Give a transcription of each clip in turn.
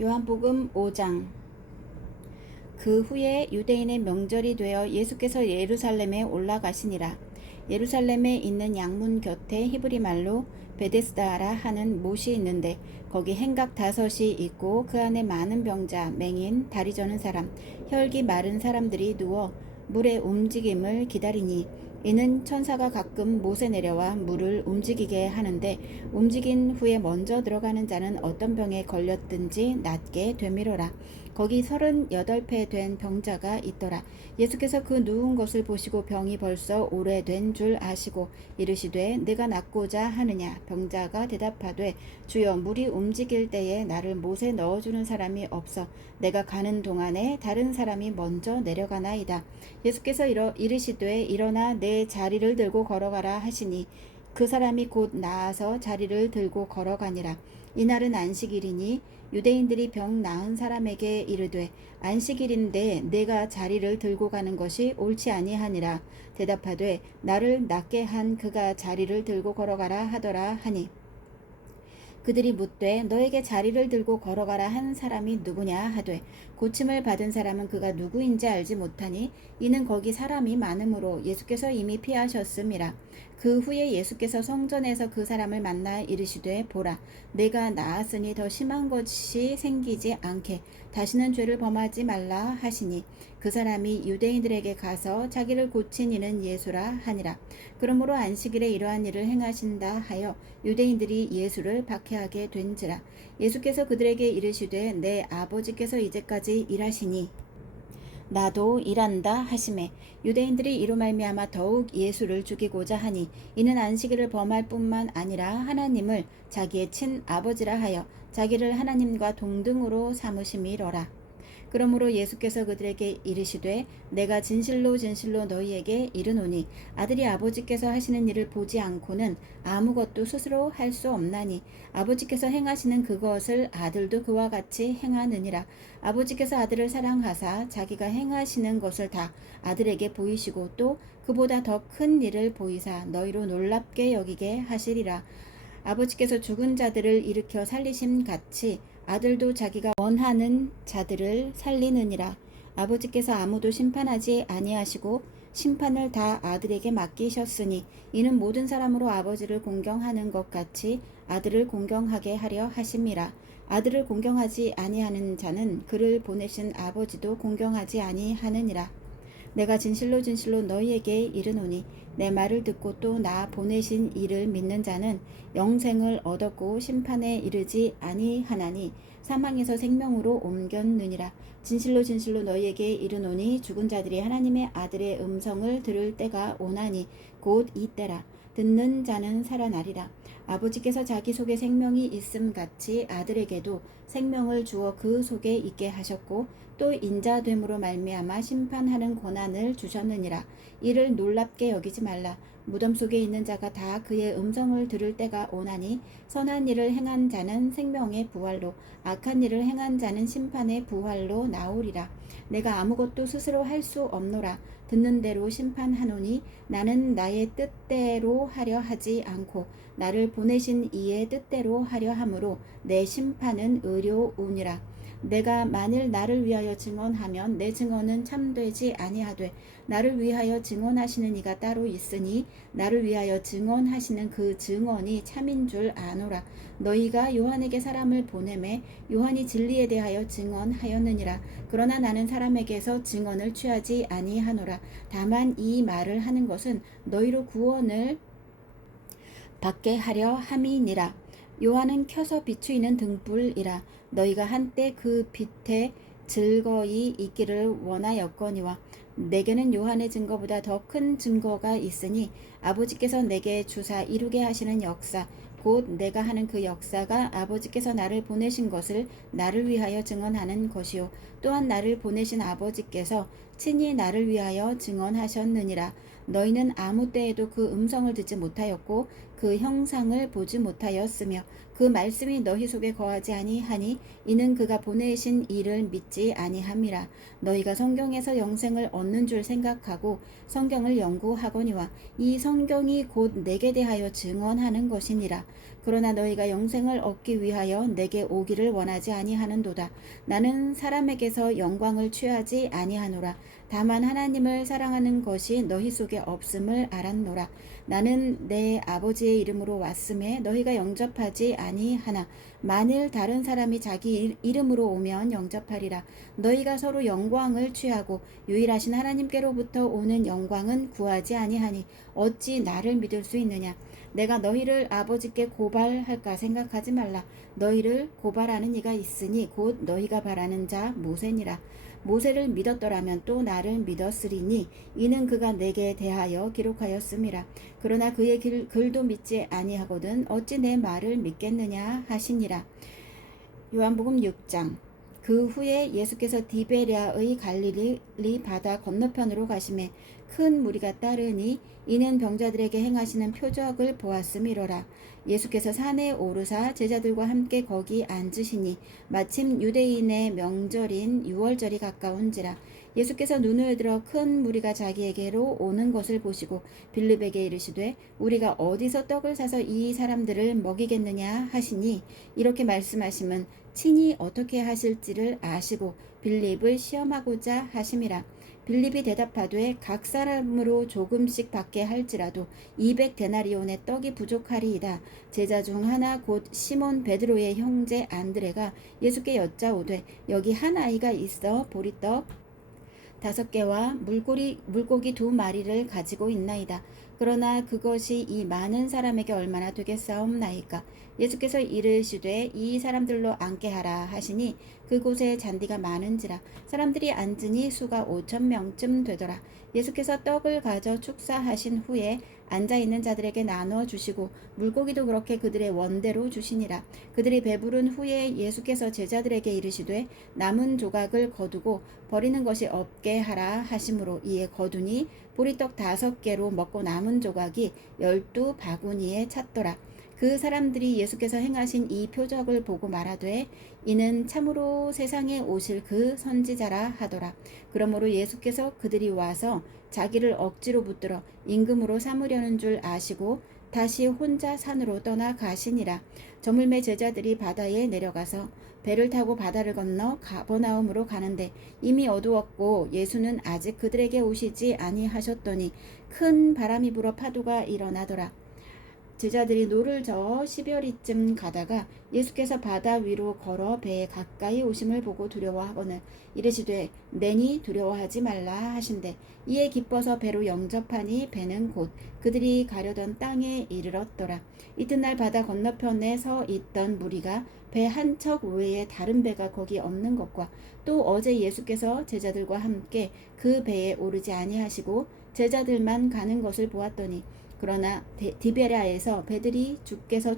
요한복음 5장. 그 후에 유대인의 명절이 되어 예수께서 예루살렘에 올라가시니라. 예루살렘에 있는 양문 곁에 히브리 말로 베데스다라 하는 못이 있는데 거기 행각 5이 있고 그 안에 많은 병자, 맹인, 다리 저는 사람, 혈기 마른 사람들이 누워 물의 움직임을 기다리니 이는 천사가 가끔 못에 내려와 물을 움직이게 하는데 움직인 후에 먼저 들어가는 자는 어떤 병에 걸렸든지 낫게 되미로라. 거기 38배 된 병자가 있더라. 예수께서 그 누운 것을 보시고 병이 벌써 오래된 줄 아시고 이르시되 내가 낫고자 하느냐. 병자가 대답하되 주여 물이 움직일 때에 나를 못에 넣어주는 사람이 없어 내가 가는 동안에 다른 사람이 먼저 내려가나이다. 예수께서 이르시되 일어나 내 자리를 들고 걸어가라 하시니 그 사람이 곧 나아서 자리를 들고 걸어가니라. 이날은 안식일이니 유대인들이 병 나은 사람에게 이르되 안식일인데 내가 자리를 들고 가는 것이 옳지 아니하니라. 대답하되 나를 낫게 한 그가 자리를 들고 걸어가라 하더라 하니 그들이 묻되 너에게 자리를 들고 걸어가라 한 사람이 누구냐 하되 고침을 받은 사람은 그가 누구인지 알지 못하니 이는 거기 사람이 많으므로 예수께서 이미 피하셨음이라. 그 후에 예수께서 성전에서 그 사람을 만나 이르시되 보라 내가 나았으니 더 심한 것이 생기지 않게 다시는 죄를 범하지 말라 하시니 그 사람이 유대인들에게 가서 자기를 고친 이는 예수라 하니라. 그러므로 안식일에 이러한 일을 행하신다 하여 유대인들이 예수를 박해하게 된지라. 예수께서 그들에게 이르시되 내 아버지께서 이제까지 일하시니 나도 일한다 하시매 유대인들이 이로 말미암아 더욱 예수를 죽이고자 하니 이는 안식일을 범할 뿐만 아니라 하나님을 자기의 친아버지라 하여 자기를 하나님과 동등으로 삼으심이로라. 그러므로 예수께서 그들에게 이르시되 내가 진실로 진실로 너희에게 이르노니 아들이 아버지께서 하시는 일을 보지 않고는 아무것도 스스로 할 수 없나니 아버지께서 행하시는 그것을 아들도 그와 같이 행하느니라. 아버지께서 아들을 사랑하사 자기가 행하시는 것을 다 아들에게 보이시고 또 그보다 더 큰 일을 보이사 너희로 놀랍게 여기게 하시리라. 아버지께서 죽은 자들을 일으켜 살리심 같이 아들도 자기가 원하는 자들을 살리느니라. 아버지께서 아무도 심판하지 아니하시고 심판을 다 아들에게 맡기셨으니 이는 모든 사람으로 아버지를 공경하는 것 같이 아들을 공경하게 하려 하심이라. 아들을 공경하지 아니하는 자는 그를 보내신 아버지도 공경하지 아니하느니라. 내가 진실로 진실로 너희에게 이르노니 내 말을 듣고 또 나 보내신 이를 믿는 자는 영생을 얻었고 심판에 이르지 아니하나니 사망에서 생명으로 옮겼느니라. 진실로 진실로 너희에게 이르노니 죽은 자들이 하나님의 아들의 음성을 들을 때가 오나니 곧 이때라. 듣는 자는 살아나리라. 아버지께서 자기 속에 생명이 있음 같이 아들에게도 생명을 주어 그 속에 있게 하셨고 또 인자됨으로 말미암아 심판하는 권한을 주셨느니라. 이를 놀랍게 여기지 말라. 무덤 속에 있는 자가 다 그의 음성을 들을 때가 오나니 선한 일을 행한 자는 생명의 부활로 악한 일을 행한 자는 심판의 부활로 나오리라. 내가 아무것도 스스로 할 수 없노라. 듣는 대로 심판하노니 나는 나의 뜻대로 하려 하지 않고 나를 보내신 이의 뜻대로 하려 함으로 내 심판은 의로우니라. 내가 만일 나를 위하여 증언하면 내 증언은 참되지 아니하되 나를 위하여 증언하시는 이가 따로 있으니 나를 위하여 증언하시는 그 증언이 참인 줄 아노라. 너희가 요한에게 사람을 보내매 요한이 진리에 대하여 증언하였느니라. 그러나 나는 사람에게서 증언을 취하지 아니하노라. 다만 이 말을 하는 것은 너희로 구원을 받게 하려 함이니라. 요한은 켜서 비추이는 등불이라. 너희가 한때 그 빛에 즐거이 있기를 원하였거니와 내게는 요한의 증거보다 더 큰 증거가 있으니 아버지께서 내게 주사 이루게 하시는 역사 곧 내가 하는 그 역사가 아버지께서 나를 보내신 것을 나를 위하여 증언하는 것이요 또한 나를 보내신 아버지께서 친히 나를 위하여 증언하셨느니라. 너희는 아무 때에도 그 음성을 듣지 못하였고 그 형상을 보지 못하였으며 그 말씀이 너희 속에 거하지 아니하니 이는 그가 보내신 이를 믿지 아니함이라. 너희가 성경에서 영생을 얻는 줄 생각하고 성경을 연구하거니와 이 성경이 곧 내게 대하여 증언하는 것이니라. 그러나 너희가 영생을 얻기 위하여 내게 오기를 원하지 아니하는도다. 나는 사람에게서 영광을 취하지 아니하노라. 다만 하나님을 사랑하는 것이 너희 속에 없음을 알았노라. 나는 내 아버지의 이름으로 왔음에 너희가 영접하지 아니하나 만일 다른 사람이 자기 이름으로 오면 영접하리라. 너희가 서로 영광을 취하고 유일하신 하나님께로부터 오는 영광은 구하지 아니하니 어찌 나를 믿을 수 있느냐. 내가 너희를 아버지께 고발할까 생각하지 말라. 너희를 고발하는 이가 있으니 곧 너희가 바라는 자 모세니라. 모세를 믿었더라면 또 나를 믿었으리니 이는 그가 내게 대하여 기록하였음이라. 그러나 그의 글도 믿지 아니하거든 어찌 내 말을 믿겠느냐 하시니라. 요한복음 6장. 그 후에 예수께서 디베랴의 갈릴리 바다 건너편으로 가시매 큰 무리가 따르니 이는 병자들에게 행하시는 표적을 보았음이로라. 예수께서 산에 오르사 제자들과 함께 거기 앉으시니 마침 유대인의 명절인 유월절이 가까운지라. 예수께서 눈을 들어 큰 무리가 자기에게로 오는 것을 보시고 빌립에게 이르시되 우리가 어디서 떡을 사서 이 사람들을 먹이겠느냐 하시니 이렇게 말씀하심은 친히 어떻게 하실지를 아시고 빌립을 시험하고자 하심이라. 빌립이 대답하되 각 사람으로 조금씩 받게 할지라도 200데나리온의 떡이 부족하리이다. 제자 중 하나 곧 시몬 베드로의 형제 안드레가 예수께 여짜오되 여기 한 아이가 있어 보리떡 5개와 물고기 2마리를 가지고 있나이다. 그러나 그것이 이 많은 사람에게 얼마나 되겠사옵나이까. 예수께서 이르시되 이 사람들로 앉게 하라 하시니 그곳에 잔디가 많은지라. 사람들이 앉으니 수가 5,000명쯤 되더라. 예수께서 떡을 가져 축사하신 후에 앉아있는 자들에게 나눠 주시고 물고기도 그렇게 그들의 원대로 주시니라. 그들이 배부른 후에 예수께서 제자들에게 이르시되 남은 조각을 거두고 버리는 것이 없게 하라 하심으로 이에 거두니 보리떡 5개로 먹고 남은 조각이 12바구니에 찼더라. 그 사람들이 예수께서 행하신 이 표적을 보고 말하되 이는 참으로 세상에 오실 그 선지자라 하더라. 그러므로 예수께서 그들이 와서 자기를 억지로 붙들어 임금으로 삼으려는 줄 아시고 다시 혼자 산으로 떠나가시니라. 저물매 제자들이 바다에 내려가서 배를 타고 바다를 건너 가버나움으로 가는데 이미 어두웠고 예수는 아직 그들에게 오시지 아니하셨더니 큰 바람이 불어 파도가 일어나더라. 제자들이 노를 저어 10여리쯤 가다가 예수께서 바다 위로 걸어 배에 가까이 오심을 보고 두려워하거늘 이르시되 내니 두려워하지 말라 하신대. 이에 기뻐서 배로 영접하니 배는 곧 그들이 가려던 땅에 이르렀더라. 이튿날 바다 건너편에 서 있던 무리가 배 한 척 외에 다른 배가 거기 없는 것과 또 어제 예수께서 제자들과 함께 그 배에 오르지 아니하시고 제자들만 가는 것을 보았더니 그러나 디베랴에서 배들이 주께서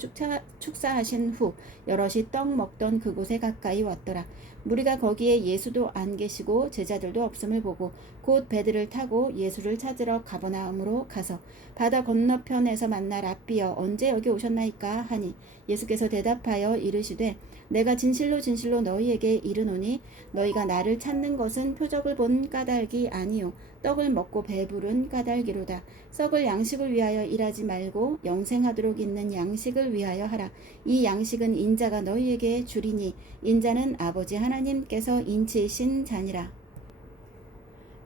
축사하신 후 여럿이 떡 먹던 그곳에 가까이 왔더라. 무리가 거기에 예수도 안 계시고 제자들도 없음을 보고 곧 배들을 타고 예수를 찾으러 가버나움으로 가서 바다 건너편에서 만나 랍비여 언제 여기 오셨나이까 하니 예수께서 대답하여 이르시되 내가 진실로 진실로 너희에게 이르노니 너희가 나를 찾는 것은 표적을 본 까닭이 아니요 떡을 먹고 배부른 까닭이로다. 썩을 양식을 위하여 일하지 말고 영생하도록 있는 양식을 위하여 하라. 이 양식은 인자가 너희에게 주리니 인자는 아버지 하나님께서 인치신 자니라.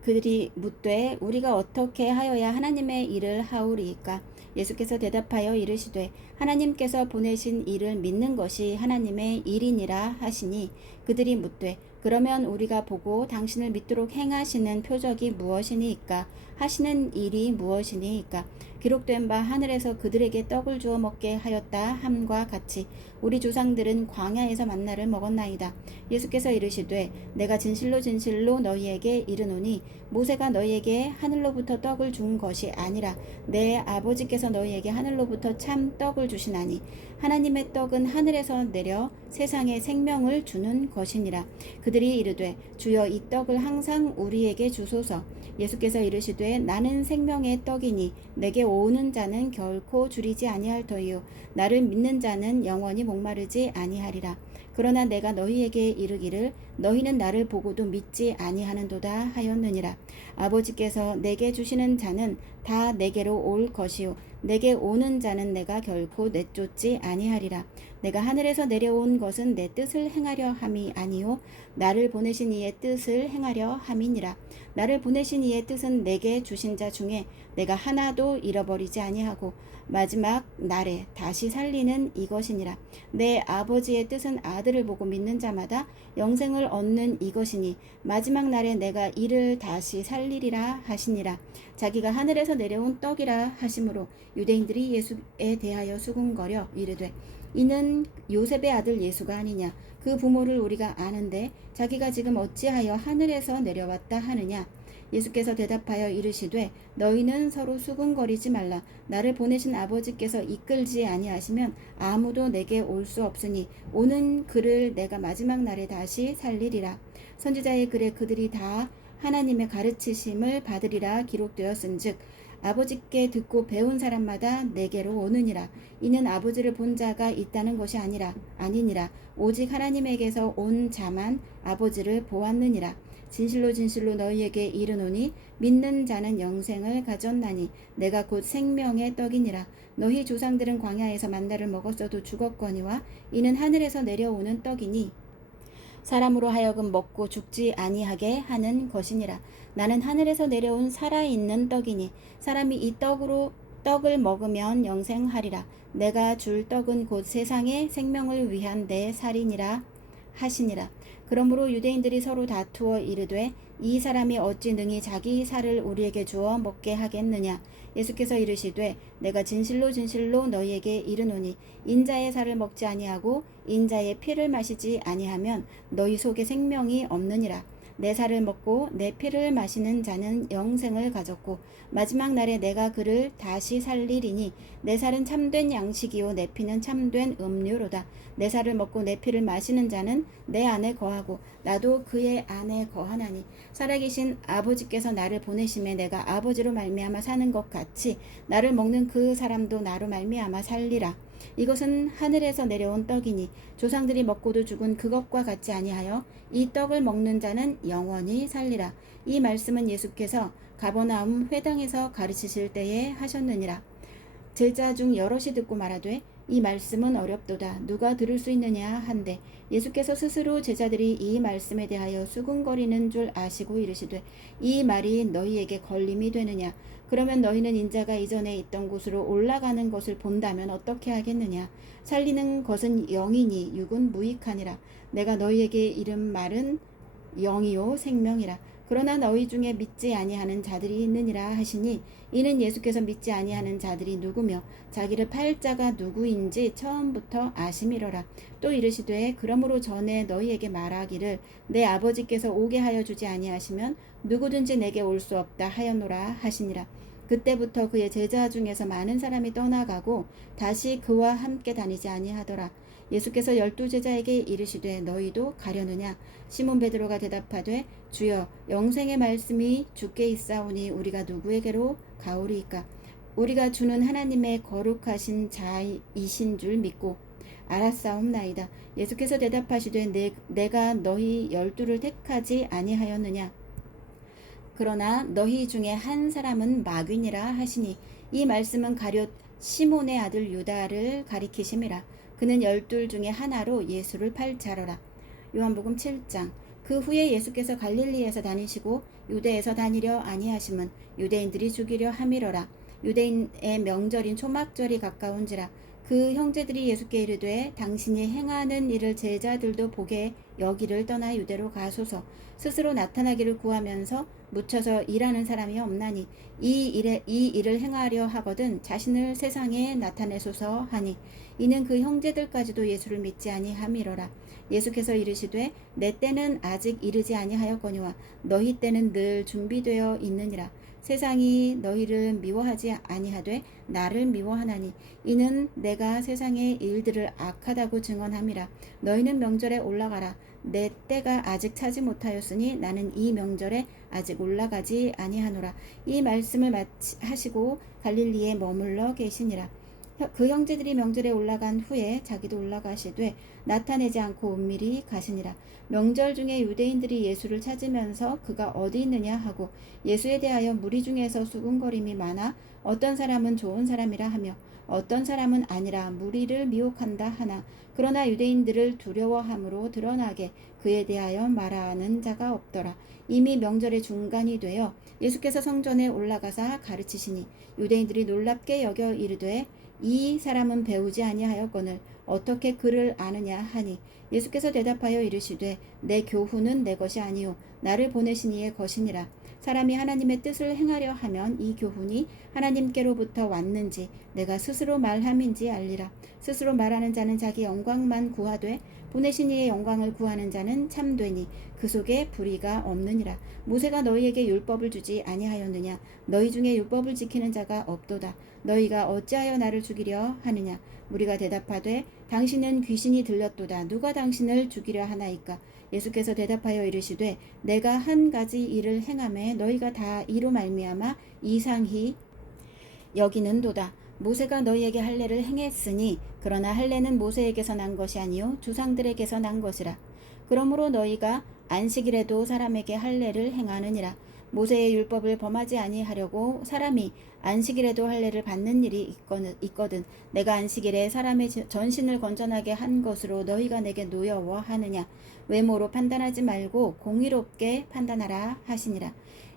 그들이 묻되 우리가 어떻게 하여야 하나님의 일을 하오리이까. 예수께서 대답하여 이르시되 하나님께서 보내신 일을 믿는 것이 하나님의 일이니라 하시니 그들이 묻되 그러면 우리가 보고 당신을 믿도록 행하시는 표적이 무엇이니이까 하시는 일이 무엇이니이까. 기록된 바 하늘에서 그들에게 떡을 주어 먹게 하였다 함과 같이 우리 조상들은 광야에서 만나를 먹었나이다. 예수께서 이르시되 내가 진실로 진실로 너희에게 이르노니 모세가 너희에게 하늘로부터 떡을 준 것이 아니라 내 아버지께서 너희에게 하늘로부터 참 떡을 주시나니 하나님의 떡은 하늘에서 내려 세상에 생명을 주는 것이니라. 그들이 이르되 주여 이 떡을 항상 우리에게 주소서. 예수께서 이르시되 나는 생명의 떡이니 내게 오는 자는 결코 줄이지 아니할 터이요 나를 믿는 자는 영원히 목마르지 아니하리라. 그러나 내가 너희에게 이르기를 너희는 나를 보고도 믿지 아니하는도다 하였느니라. 아버지께서 내게 주시는 자는 다 내게로 올 것이요 내게 오는 자는 내가 결코 내쫓지 아니하리라. 내가 하늘에서 내려온 것은 내 뜻을 행하려 함이 아니요 나를 보내신 이의 뜻을 행하려 함이니라. 나를 보내신 이의 뜻은 내게 주신 자 중에 내가 하나도 잃어버리지 아니하고 마지막 날에 다시 살리는 이것이니라. 내 아버지의 뜻은 아들을 보고 믿는 자마다 영생을 얻는 이것이니 마지막 날에 내가 이를 다시 살리리라 하시니라. 자기가 하늘에서 내려온 떡이라 하심으로 유대인들이 예수에 대하여 수군거려 이르되 이는 요셉의 아들 예수가 아니냐. 그 부모를 우리가 아는데 자기가 지금 어찌하여 하늘에서 내려왔다 하느냐. 예수께서 대답하여 이르시되 너희는 서로 수군거리지 말라. 나를 보내신 아버지께서 이끌지 아니하시면 아무도 내게 올 수 없으니 오는 그를 내가 마지막 날에 다시 살리리라. 선지자의 글에 그들이 다 하나님의 가르치심을 받으리라 기록되었은즉 아버지께 듣고 배운 사람마다 내게로 오느니라. 이는 아버지를 본 자가 있다는 것이 아니니라. 오직 하나님에게서 온 자만 아버지를 보았느니라. 진실로 진실로 너희에게 이르노니 믿는 자는 영생을 가졌나니 내가 곧 생명의 떡이니라. 너희 조상들은 광야에서 만나를 먹었어도 죽었거니와 이는 하늘에서 내려오는 떡이니 사람으로 하여금 먹고 죽지 아니하게 하는 것이니라. 나는 하늘에서 내려온 살아있는 떡이니 사람이 이 떡을 먹으면 영생하리라. 내가 줄 떡은 곧 세상의 생명을 위한 내 살이니라 하시니라. 그러므로 유대인들이 서로 다투어 이르되 이 사람이 어찌 능히 자기 살을 우리에게 주어 먹게 하겠느냐. 예수께서 이르시되 내가 진실로 진실로 너희에게 이르노니 인자의 살을 먹지 아니하고 인자의 피를 마시지 아니하면 너희 속에 생명이 없느니라. 내 살을 먹고 내 피를 마시는 자는 영생을 가졌고 마지막 날에 내가 그를 다시 살리리니 내 살은 참된 양식이요 내 피는 참된 음료로다. 내 살을 먹고 내 피를 마시는 자는 내 안에 거하고 나도 그의 안에 거하나니 살아계신 아버지께서 나를 보내심에 내가 아버지로 말미암아 사는 것 같이 나를 먹는 그 사람도 나로 말미암아 살리라. 이것은 하늘에서 내려온 떡이니 조상들이 먹고도 죽은 그것과 같지 아니하여 이 떡을 먹는 자는 영원히 살리라. 이 말씀은 예수께서 가버나움 회당에서 가르치실 때에 하셨느니라. 제자 중 여럿이 듣고 말하되 이 말씀은 어렵도다. 누가 들을 수 있느냐 한데 예수께서 스스로 제자들이 이 말씀에 대하여 수군거리는 줄 아시고 이르시되 이 말이 너희에게 걸림이 되느냐. 그러면 너희는 인자가 이전에 있던 곳으로 올라가는 것을 본다면 어떻게 하겠느냐. 살리는 것은 영이니 육은 무익하니라. 내가 너희에게 이른 말은 영이요 생명이라. 그러나 너희 중에 믿지 아니하는 자들이 있느니라 하시니 이는 예수께서 믿지 아니하는 자들이 누구며 자기를 팔 자가 누구인지 처음부터 아심이로라. 또 이르시되 그러므로 전에 너희에게 말하기를 내 아버지께서 오게 하여 주지 아니하시면 누구든지 내게 올 수 없다 하였노라 하시니라. 그때부터 그의 제자 중에서 많은 사람이 떠나가고 다시 그와 함께 다니지 아니하더라. 예수께서 12 제자에게 이르시되 너희도 가려느냐. 시몬 베드로가 대답하되 주여 영생의 말씀이 주께 있사오니 우리가 누구에게로 가오리이까. 우리가 주는 하나님의 거룩하신 자이신 줄 믿고 알았사옵나이다. 예수께서 대답하시되 내가 너희 12를 택하지 아니하였느냐. 그러나 너희 중에 한 사람은 마귀니라 하시니 이 말씀은 가룟 시몬의 아들 유다를 가리키심이라. 그는 12 중에 하나로 예수를 팔 자로라. 요한복음 7장. 그 후에 예수께서 갈릴리에서 다니시고 유대에서 다니려 아니하심은 유대인들이 죽이려 함이로라. 유대인의 명절인 초막절이 가까운지라. 그 형제들이 예수께 이르되 당신이 행하는 일을 제자들도 보게 여기를 떠나 유대로 가소서. 스스로 나타나기를 구하면서 묻혀서 일하는 사람이 없나니 이 일을 행하려 하거든 자신을 세상에 나타내소서 하니 이는 그 형제들까지도 예수를 믿지 아니함이로라. 예수께서 이르시되 내 때는 아직 이르지 아니하였거니와 너희 때는 늘 준비되어 있느니라. 세상이 너희를 미워하지 아니하되 나를 미워하나니 이는 내가 세상의 일들을 악하다고 증언함이라. 너희는 명절에 올라가라. 내 때가 아직 차지 못하였으니 나는 이 명절에 아직 올라가지 아니하노라. 이 말씀을 하시고 갈릴리에 머물러 계시니라. 그 형제들이 명절에 올라간 후에 자기도 올라가시되 나타내지 않고 은밀히 가시니라. 명절 중에 유대인들이 예수를 찾으면서 그가 어디 있느냐 하고 예수에 대하여 무리 중에서 수군거림이 많아 어떤 사람은 좋은 사람이라 하며 어떤 사람은 아니라 무리를 미혹한다 하나 그러나 유대인들을 두려워함으로 드러나게 그에 대하여 말하는 자가 없더라. 이미 명절의 중간이 되어 예수께서 성전에 올라가사 가르치시니 유대인들이 놀랍게 여겨 이르되 이 사람은 배우지 아니하였거늘 어떻게 그를 아느냐 하니 예수께서 대답하여 이르시되 내 교훈은 내 것이 아니요 나를 보내신 이의 것이니라. 사람이 하나님의 뜻을 행하려 하면 이 교훈이 하나님께로부터 왔는지 내가 스스로 말함인지 알리라. 스스로 말하는 자는 자기 영광만 구하되 보내신 이의 영광을 구하는 자는 참되니 그 속에 불의가 없느니라. 모세가 너희에게 율법을 주지 아니하였느냐? 너희 중에 율법을 지키는 자가 없도다. 너희가 어찌하여 나를 죽이려 하느냐? 무리가 대답하되 당신은 귀신이 들렸도다. 누가 당신을 죽이려 하나이까? 예수께서 대답하여 이르시되 내가 한 가지 일을 행하매 너희가 다 이로 말미암아 이상히 여기는도다. 모세가 너희에게 할례를 행했으니 그러나 할례는 모세에게서 난 것이 아니요 조상들에게서 난 것이라. 그러므로 너희가 안식일에도 사람에게 할례를 행하느니라. 모세의 율법을 범하지 아니하려고 사람이 안식일에도 할례를 받는 일이 있거든. 내가 안식일에 사람의 전신을 건전하게 한 것으로 너희가 내게 노여워하느냐? 외모로 판단하지 말고 공의롭게 판단하라 하시니라.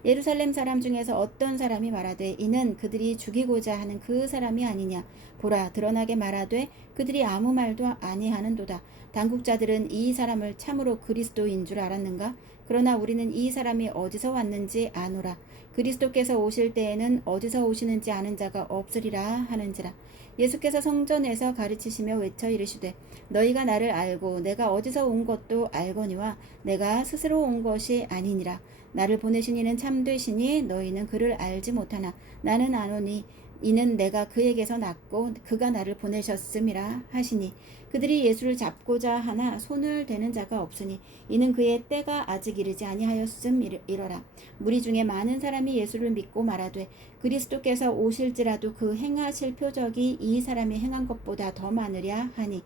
예루살렘 사람 중에서 어떤 사람이 말하되 이는 그들이 죽이고자 하는 그 사람이 아니냐. 보라 드러나게 말하되 그들이 아무 말도 아니하는도다. 당국자들은 이 사람을 참으로 그리스도인 줄 알았는가? 그러나 우리는 이 사람이 어디서 왔는지 아노라. 그리스도께서 오실 때에는 어디서 오시는지 아는 자가 없으리라 하는지라. 예수께서 성전에서 가르치시며 외쳐 이르시되 너희가 나를 알고 내가 어디서 온 것도 알거니와 내가 스스로 온 것이 아니니라. 나를 보내신 이는 참되시니 너희는 그를 알지 못하나 나는 아노니 이는 내가 그에게서 났고 그가 나를 보내셨음이라 하시니 그들이 예수를 잡고자 하나 손을 대는 자가 없으니 이는 그의 때가 아직 이르지 아니하였음이러라. 무리 중에 많은 사람이 예수를 믿고 말하되 그리스도께서 오실지라도 그 행하실 표적이 이 사람이 행한 것보다 더 많으랴 하니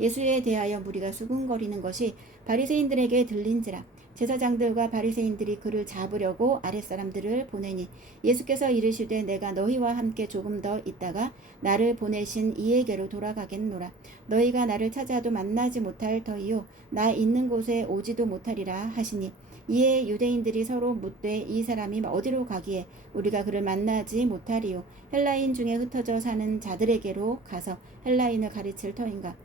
예수에 대하여 무리가 수군거리는 것이 바리새인들에게 들린지라. 제사장들과 바리새인들이 그를 잡으려고 아랫사람들을 보내니 예수께서 이르시되 내가 너희와 함께 조금 더 있다가 나를 보내신 이에게로 돌아가겠노라. 너희가 나를 찾아도 만나지 못할 터이요 나 있는 곳에 오지도 못하리라 하시니 이에 유대인들이 서로 묻되 이 사람이 어디로 가기에 우리가 그를 만나지 못하리요? 헬라인 중에 흩어져 사는 자들에게로 가서 헬라인을 가르칠 터인가?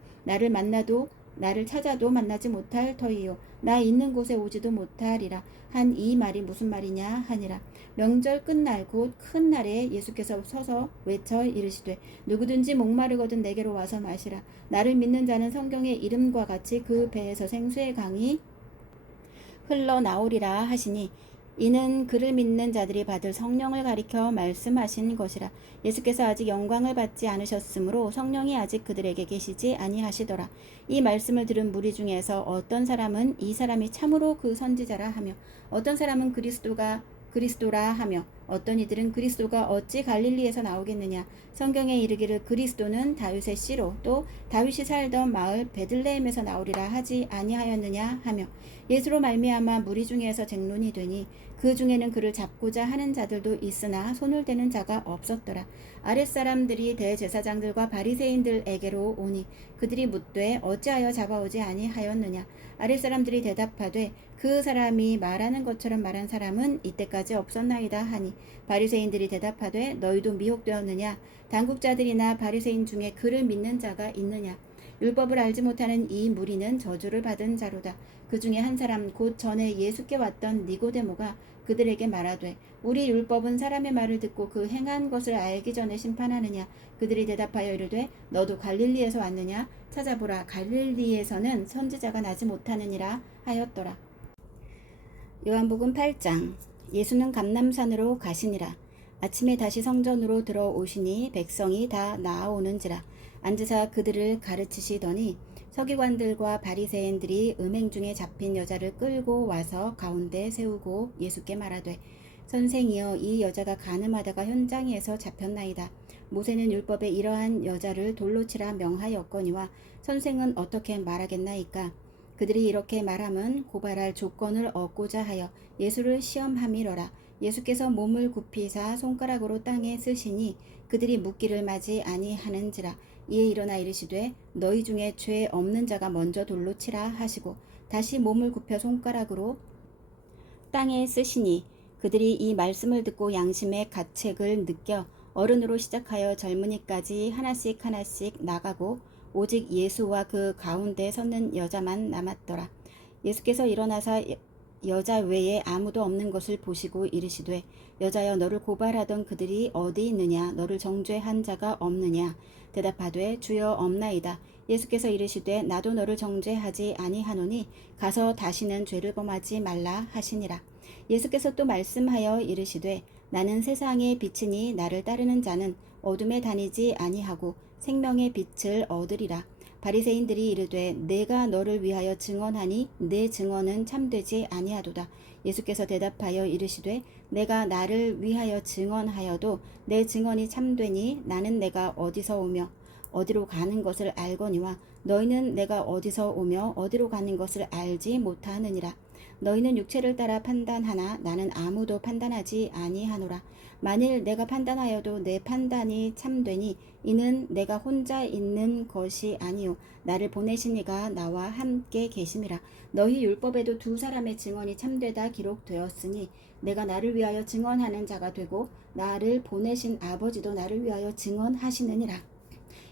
나를 찾아도 만나지 못할 터이요 나 있는 곳에 오지도 못하리라 한 이 말이 무슨 말이냐 하니라. 명절 끝날 곧 큰 날에 예수께서 서서 외쳐 이르시되 누구든지 목마르거든 내게로 와서 마시라. 나를 믿는 자는 성경의 이름과 같이 그 배에서 생수의 강이 흘러나오리라 하시니 이는 그를 믿는 자들이 받을 성령을 가리켜 말씀하신 것이라. 예수께서 아직 영광을 받지 않으셨으므로 성령이 아직 그들에게 계시지 아니하시더라. 이 말씀을 들은 무리 중에서 어떤 사람은 이 사람이 참으로 그 선지자라 하며 어떤 사람은 그리스도라 하며 어떤 이들은 그리스도가 어찌 갈릴리에서 나오겠느냐. 성경에 이르기를 그리스도는 다윗의 씨로 또 다윗이 살던 마을 베들레헴에서 나오리라 하지 아니하였느냐 하며 예수로 말미암아 무리 중에서 쟁론이 되니 그 중에는 그를 잡고자 하는 자들도 있으나 손을 대는 자가 없었더라. 아랫사람들이 대제사장들과 바리새인들에게로 오니 그들이 묻되 어찌하여 잡아오지 아니하였느냐. 아랫사람들이 대답하되 그 사람이 말하는 것처럼 말한 사람은 이때까지 없었나이다 하니 바리새인들이 대답하되 너희도 미혹되었느냐. 당국자들이나 바리새인 중에 그를 믿는 자가 있느냐. 율법을 알지 못하는 이 무리는 저주를 받은 자로다. 그 중에 한 사람 곧 전에 예수께 왔던 니고데모가 그들에게 말하되 우리 율법은 사람의 말을 듣고 그 행한 것을 알기 전에 심판하느냐. 그들이 대답하여 이르되 너도 갈릴리에서 왔느냐. 찾아보라 갈릴리에서는 선지자가 나지 못하느니라 하였더라. 요한복음 8장. 예수는 감람산으로 가시니라. 아침에 다시 성전으로 들어오시니 백성이 다 나아오는지라. 앉으사 그들을 가르치시더니 서기관들과 바리새인들이 음행 중에 잡힌 여자를 끌고 와서 가운데 세우고 예수께 말하되 선생이여, 이 여자가 간음하다가 현장에서 잡혔나이다. 모세는 율법에 이러한 여자를 돌로 치라 명하였거니와 선생은 어떻게 말하겠나이까? 그들이 이렇게 말함은 고발할 조건을 얻고자 하여 예수를 시험함이러라. 예수께서 몸을 굽히사 손가락으로 땅에 쓰시니 그들이 묻기를 마지 아니하는지라. 이에 일어나 이르시되 너희 중에 죄 없는 자가 먼저 돌로 치라 하시고 다시 몸을 굽혀 손가락으로 땅에 쓰시니 그들이 이 말씀을 듣고 양심의 가책을 느껴 어른으로 시작하여 젊은이까지 하나씩 하나씩 나가고 오직 예수와 그 가운데 섰는 여자만 남았더라. 예수께서 일어나사 여자 외에 아무도 없는 것을 보시고 이르시되 여자여, 너를 고발하던 그들이 어디 있느냐? 너를 정죄한 자가 없느냐? 대답하되 주여, 없나이다. 예수께서 이르시되 나도 너를 정죄하지 아니하노니 가서 다시는 죄를 범하지 말라 하시니라. 예수께서 또 말씀하여 이르시되 나는 세상의 빛이니 나를 따르는 자는 어둠에 다니지 아니하고 생명의 빛을 얻으리라. 바리새인들이 이르되 내가 너를 위하여 증언하니 내 증언은 참되지 아니하도다. 예수께서 대답하여 이르시되 내가 나를 위하여 증언하여도 내 증언이 참되니 나는 내가 어디서 오며 어디로 가는 것을 알거니와 너희는 내가 어디서 오며 어디로 가는 것을 알지 못하느니라. 너희는 육체를 따라 판단하나 나는 아무도 판단하지 아니하노라. 만일 내가 판단하여도 내 판단이 참되니 이는 내가 혼자 있는 것이 아니요 나를 보내신 이가 나와 함께 계심이라. 너희 율법에도 두 사람의 증언이 참되다 기록되었으니 내가 나를 위하여 증언하는 자가 되고 나를 보내신 아버지도 나를 위하여 증언하시느니라.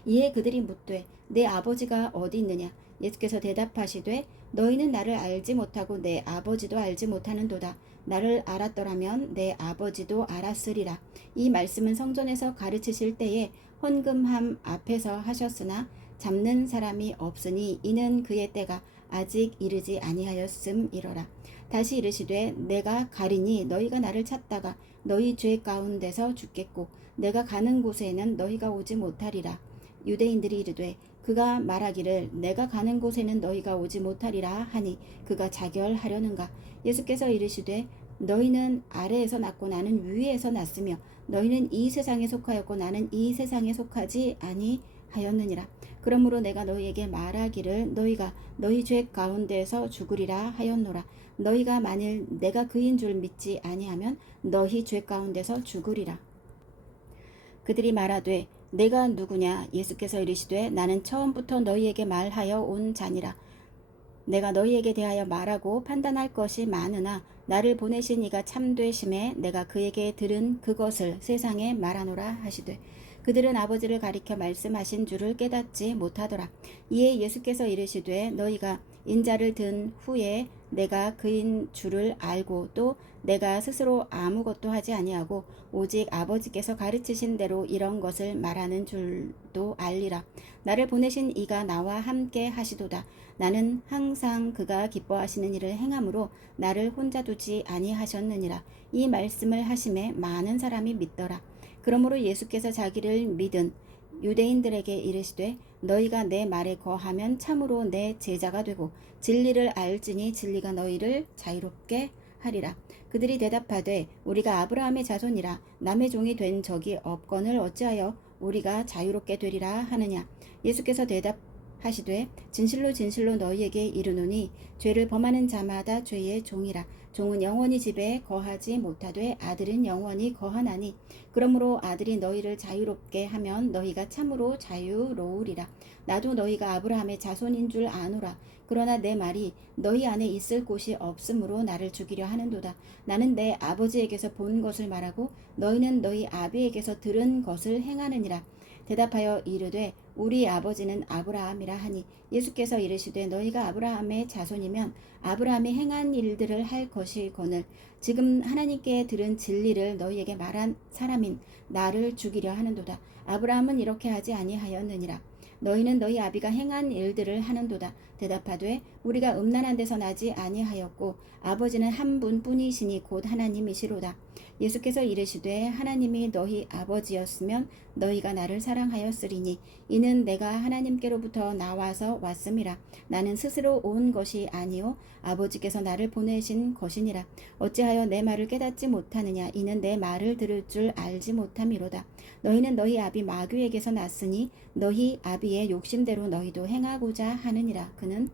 이에 그들이 묻되 내 아버지가 어디 있느냐? 예수께서 대답하시되 너희는 나를 알지 못하고 내 아버지도 알지 못하는도다. 나를 알았더라면 내 아버지도 알았으리라. 이 말씀은 성전에서 가르치실 때에 헌금함 앞에서 하셨으나 잡는 사람이 없으니 이는 그의 때가 아직 이르지 아니하였음이러라. 다시 이르시되 내가 가리니 너희가 나를 찾다가 너희 죄 가운데서 죽겠고 내가 가는 곳에는 너희가 오지 못하리라. 유대인들이 이르되 그가 말하기를 내가 가는 곳에는 너희가 오지 못하리라 하니 그가 자결하려는가? 예수께서 이르시되 너희는 아래에서 났고 나는 위에서 났으며 너희는 이 세상에 속하였고 나는 이 세상에 속하지 아니하였느니라. 그러므로 내가 너희에게 말하기를 너희가 너희 죄 가운데서 죽으리라 하였노라. 너희가 만일 내가 그인 줄 믿지 아니하면 너희 죄 가운데서 죽으리라. 그들이 말하되 내가 누구냐? 예수께서 이르시되 나는 처음부터 너희에게 말하여 온 자니라. 내가 너희에게 대하여 말하고 판단할 것이 많으나 나를 보내신 이가 참되심에 내가 그에게 들은 그것을 세상에 말하노라 하시되 그들은 아버지를 가리켜 말씀하신 줄을 깨닫지 못하더라. 이에 예수께서 이르시되 너희가 인자를 든 후에 내가 그인 줄을 알고 또 내가 스스로 아무것도 하지 아니하고 오직 아버지께서 가르치신 대로 이런 것을 말하는 줄도 알리라. 나를 보내신 이가 나와 함께 하시도다. 나는 항상 그가 기뻐하시는 일을 행함으로 나를 혼자 두지 아니하셨느니라. 이 말씀을 하심에 많은 사람이 믿더라. 그러므로 예수께서 자기를 믿은 유대인들에게 이르시되 너희가 내 말에 거하면 참으로 내 제자가 되고 진리를 알지니 진리가 너희를 자유롭게 하리라. 그들이 대답하되 우리가 아브라함의 자손이라 남의 종이 된 적이 없거늘 어찌하여 우리가 자유롭게 되리라 하느냐? 예수께서 대답하시되 진실로 진실로 너희에게 이르노니 죄를 범하는 자마다 죄의 종이라. 종은 영원히 집에 거하지 못하되 아들은 영원히 거하나니 그러므로 아들이 너희를 자유롭게 하면 너희가 참으로 자유로우리라. 나도 너희가 아브라함의 자손인 줄 아노라. 그러나 내 말이 너희 안에 있을 곳이 없으므로 나를 죽이려 하는도다. 나는 내 아버지에게서 본 것을 말하고 너희는 너희 아비에게서 들은 것을 행하느니라. 대답하여 이르되 우리 아버지는 아브라함이라 하니 예수께서 이르시되 너희가 아브라함의 자손이면 아브라함이 행한 일들을 할 것이거늘 지금 하나님께 들은 진리를 너희에게 말한 사람인 나를 죽이려 하는도다. 아브라함은 이렇게 하지 아니하였느니라. 너희는 너희 아비가 행한 일들을 하는도다. 대답하되 우리가 음란한 데서 나지 아니하였고 아버지는 한 분뿐이시니 곧 하나님이시로다. 예수께서 이르시되 하나님이 너희 아버지였으면 너희가 나를 사랑하였으리니 이는 내가 하나님께로부터 나와서 왔음이라. 나는 스스로 온 것이 아니요 아버지께서 나를 보내신 것이니라. 어찌하여 내 말을 깨닫지 못하느냐. 이는 내 말을 들을 줄 알지 못함이로다. 너희는 너희 아비 마귀에게서 났으니 너희 아비의 욕심대로 너희도 행하고자 하느니라. 그는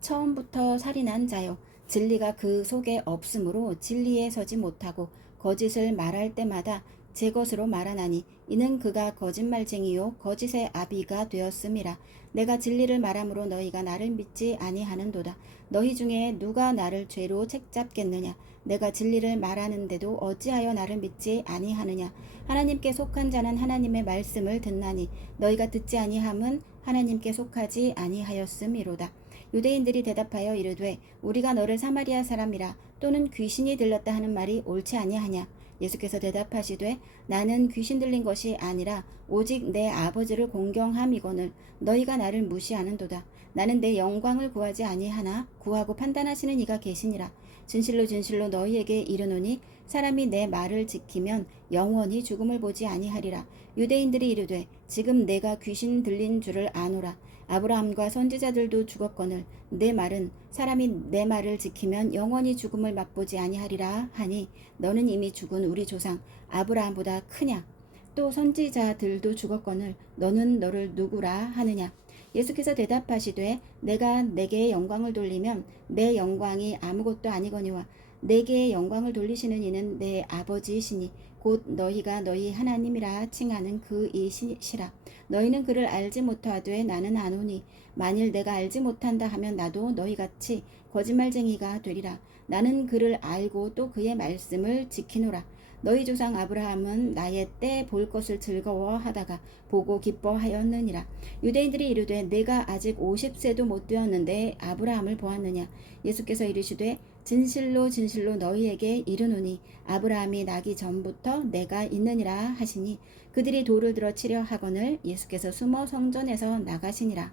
처음부터 살인한 자요 진리가 그 속에 없으므로 진리에 서지 못하고 거짓을 말할 때마다 제 것으로 말하나니 이는 그가 거짓말쟁이요 거짓의 아비가 되었음이라. 내가 진리를 말함으로 너희가 나를 믿지 아니하는도다. 너희 중에 누가 나를 죄로 책잡겠느냐. 내가 진리를 말하는데도 어찌하여 나를 믿지 아니하느냐. 하나님께 속한 자는 하나님의 말씀을 듣나니 너희가 듣지 아니함은 하나님께 속하지 아니하였음이로다. 유대인들이 대답하여 이르되 우리가 너를 사마리아 사람이라 또는 귀신이 들렸다 하는 말이 옳지 아니하냐. 예수께서 대답하시되 나는 귀신 들린 것이 아니라 오직 내 아버지를 공경함이거늘 너희가 나를 무시하는도다. 나는 내 영광을 구하지 아니하나 구하고 판단하시는 이가 계시니라. 진실로 진실로 너희에게 이르노니 사람이 내 말을 지키면 영원히 죽음을 보지 아니하리라. 유대인들이 이르되 지금 내가 귀신 들린 줄을 아노라. 아브라함과 선지자들도 죽었거늘 내 말은 사람이 내 말을 지키면 영원히 죽음을 맛보지 아니하리라 하니 너는 이미 죽은 우리 조상 아브라함보다 크냐. 또 선지자들도 죽었거늘 너는 너를 누구라 하느냐. 예수께서 대답하시되 내가 내게 영광을 돌리면 내 영광이 아무것도 아니거니와 내게 영광을 돌리시는 이는 내 아버지이시니 곧 너희가 너희 하나님이라 칭하는 그 이시라. 너희는 그를 알지 못하되 나는 아노니 만일 내가 알지 못한다 하면 나도 너희같이 거짓말쟁이가 되리라. 나는 그를 알고 또 그의 말씀을 지키노라. 너희 조상 아브라함은 나의 때 볼 것을 즐거워하다가 보고 기뻐하였느니라. 유대인들이 이르되 내가 아직 50세도 못 되었는데 아브라함을 보았느냐. 예수께서 이르시되 진실로 진실로 너희에게 이르노니 아브라함이 나기 전부터 내가 있느니라 하시니 그들이 돌을 들어 치려 하거늘 예수께서 숨어 성전에서 나가시니라.